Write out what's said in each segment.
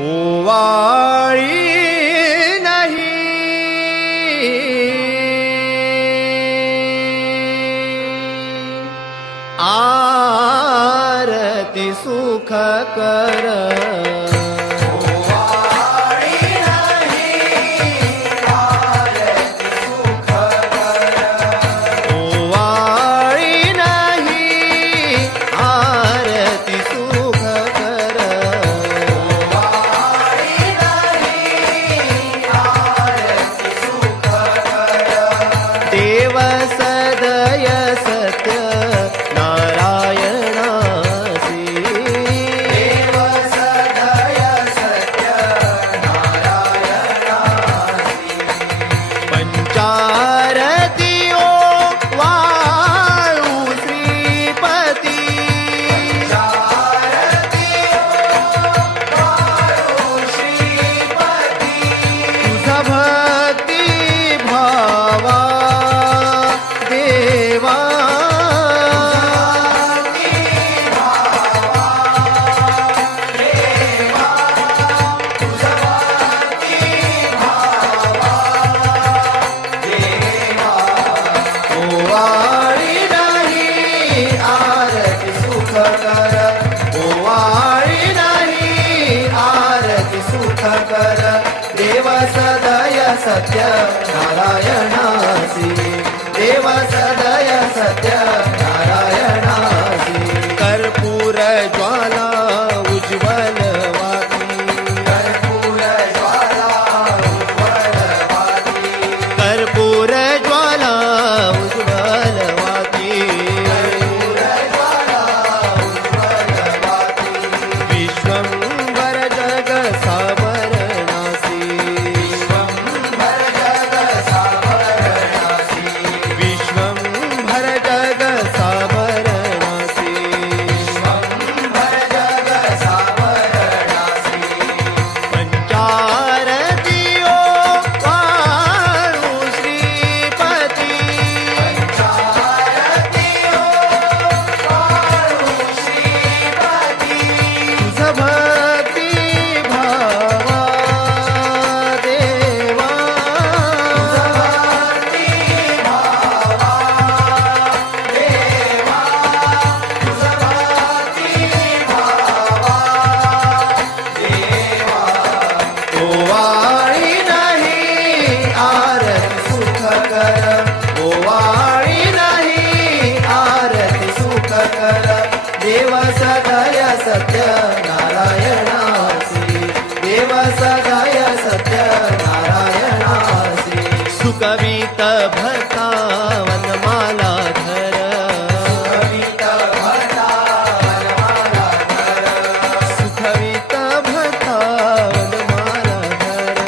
ओवाळी नाही आरती सुख कर सत्य नारायणासी देव सदय सत्य नारायणासी कर्पूर ज्वाला उज्ज्वल वाती कर्पूर ज्वाला उज्ज्वल वाती कर्पूर ज्वाला उज्ज्वल वाती कर्पूर ज्वाला उज्ज्वल वाती विश्वंभर जग सावरणासी देव सदय सत्य नारायणासी देव सदय सत्य नारायणासी सुकवित भक्ता वनमाला धर सुकवित भक्ता वनमाला धर सुकवित भक्ता वनमाला धर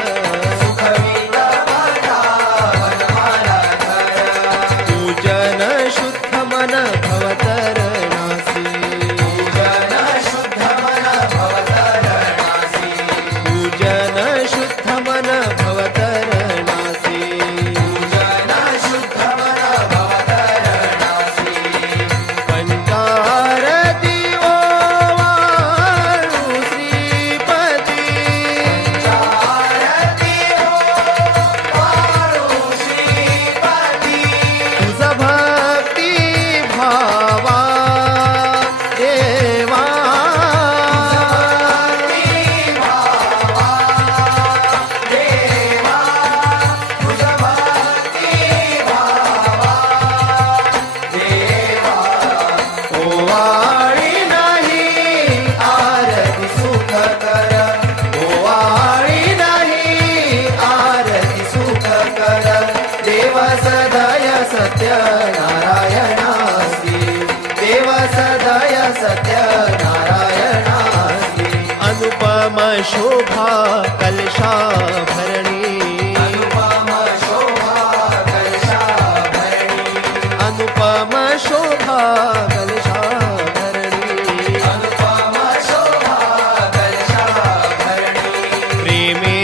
सुकवित भक्ता वनमाला धर पूजन शुद्ध मन भवतर सत्य नारायणासी देव सदय सत्य नारायणासी अनुपम शोभा कलशा भरणी अनुपम शोभा कलशा भरणी अनुपम शोभा कलशा भरणी अनुपम शोभा कलशा भरणी प्रेमे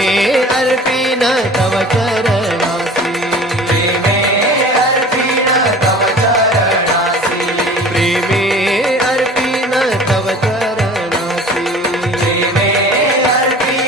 अर्पिन तव चरणासी प्रेमे अर्पिन तव चरणासी प्रेमे अर्पिन तव चरणासी प्रेमे अर्पिन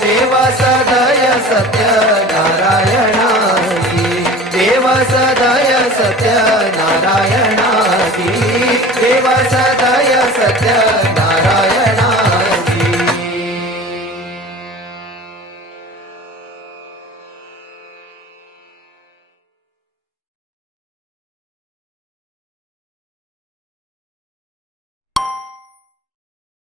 देव सदय सत्यनारायणासी देव सदय सत्यनारायणासी देव सदय सत्य